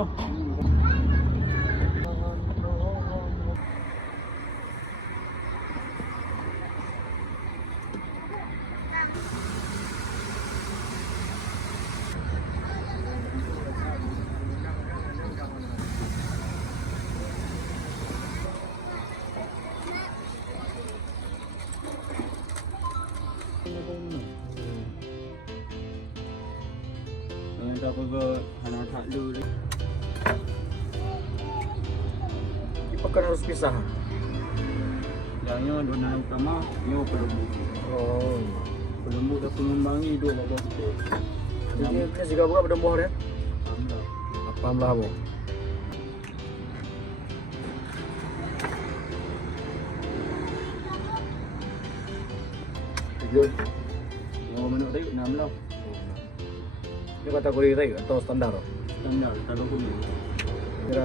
tu. Dah pergi hana tak lu ni. Kita kan harus pisah. Yang dona utama nyo pelembu. Oh. Pelembu dah pengembangi dua bagus tu. Ini juga buka pada boh dia. Alhamdulillah. Apa amlah boh? Tujuh. Yang mana tadi 6 lah. Ini kategori rate atau standar? Standar kalau kuning. Kira.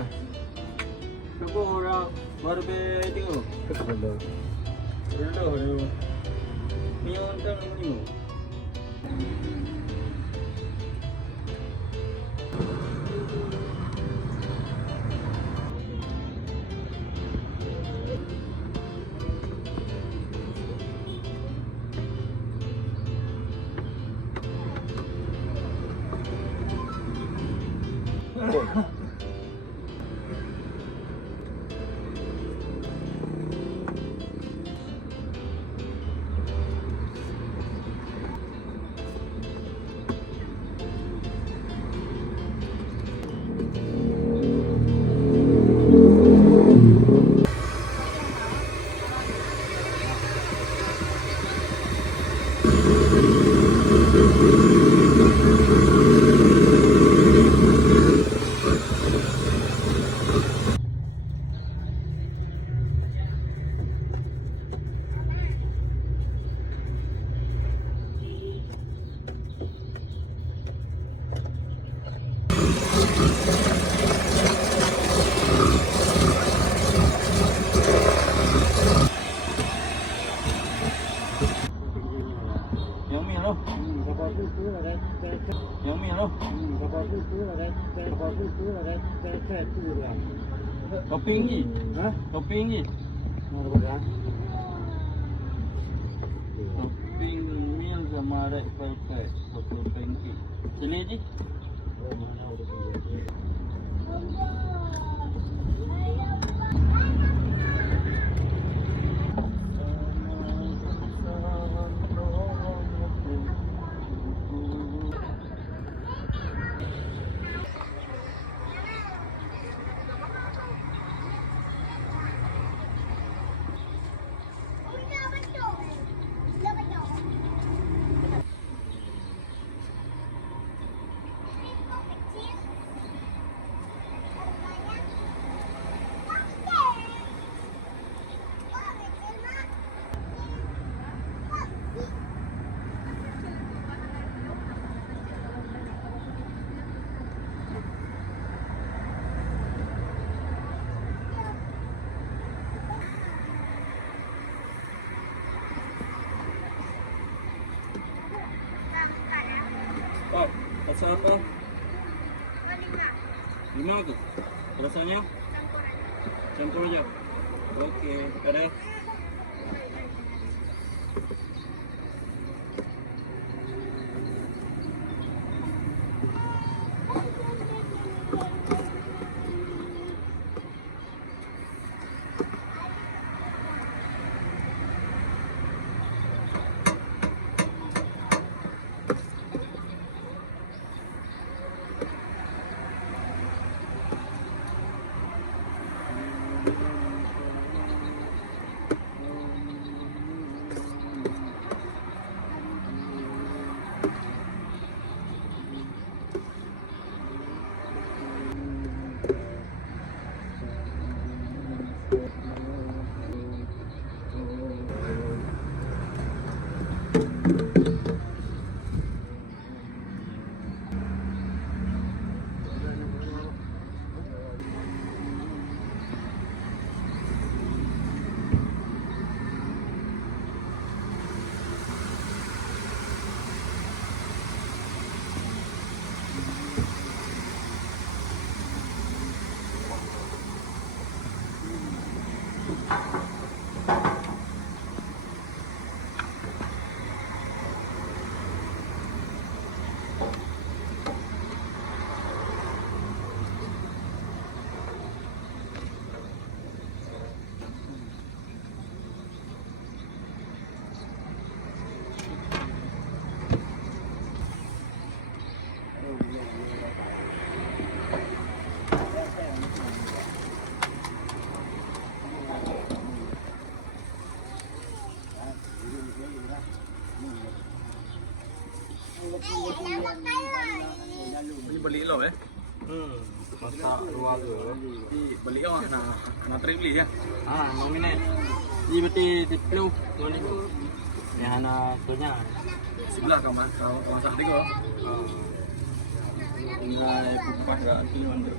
Siapa orang baru tengok. Betul. Rendah dia. Ni orang ni. Yang ni tu. Yang ni tu. Topping ni. Ha? Topping ni. Mana Topping meal sama red velvet. Purple pancake. Sini je. Oh, rasa apa? 5 tu. Rasanya? Campur aja. Okey, ada. Masak keluarga. Beli kau nak trip beli ya. Mau minat. Ini berarti dipelu. Mana tu? Yang anak punya. Sebelah kau masak tadi kau. Tinggal kupas kat sini mana.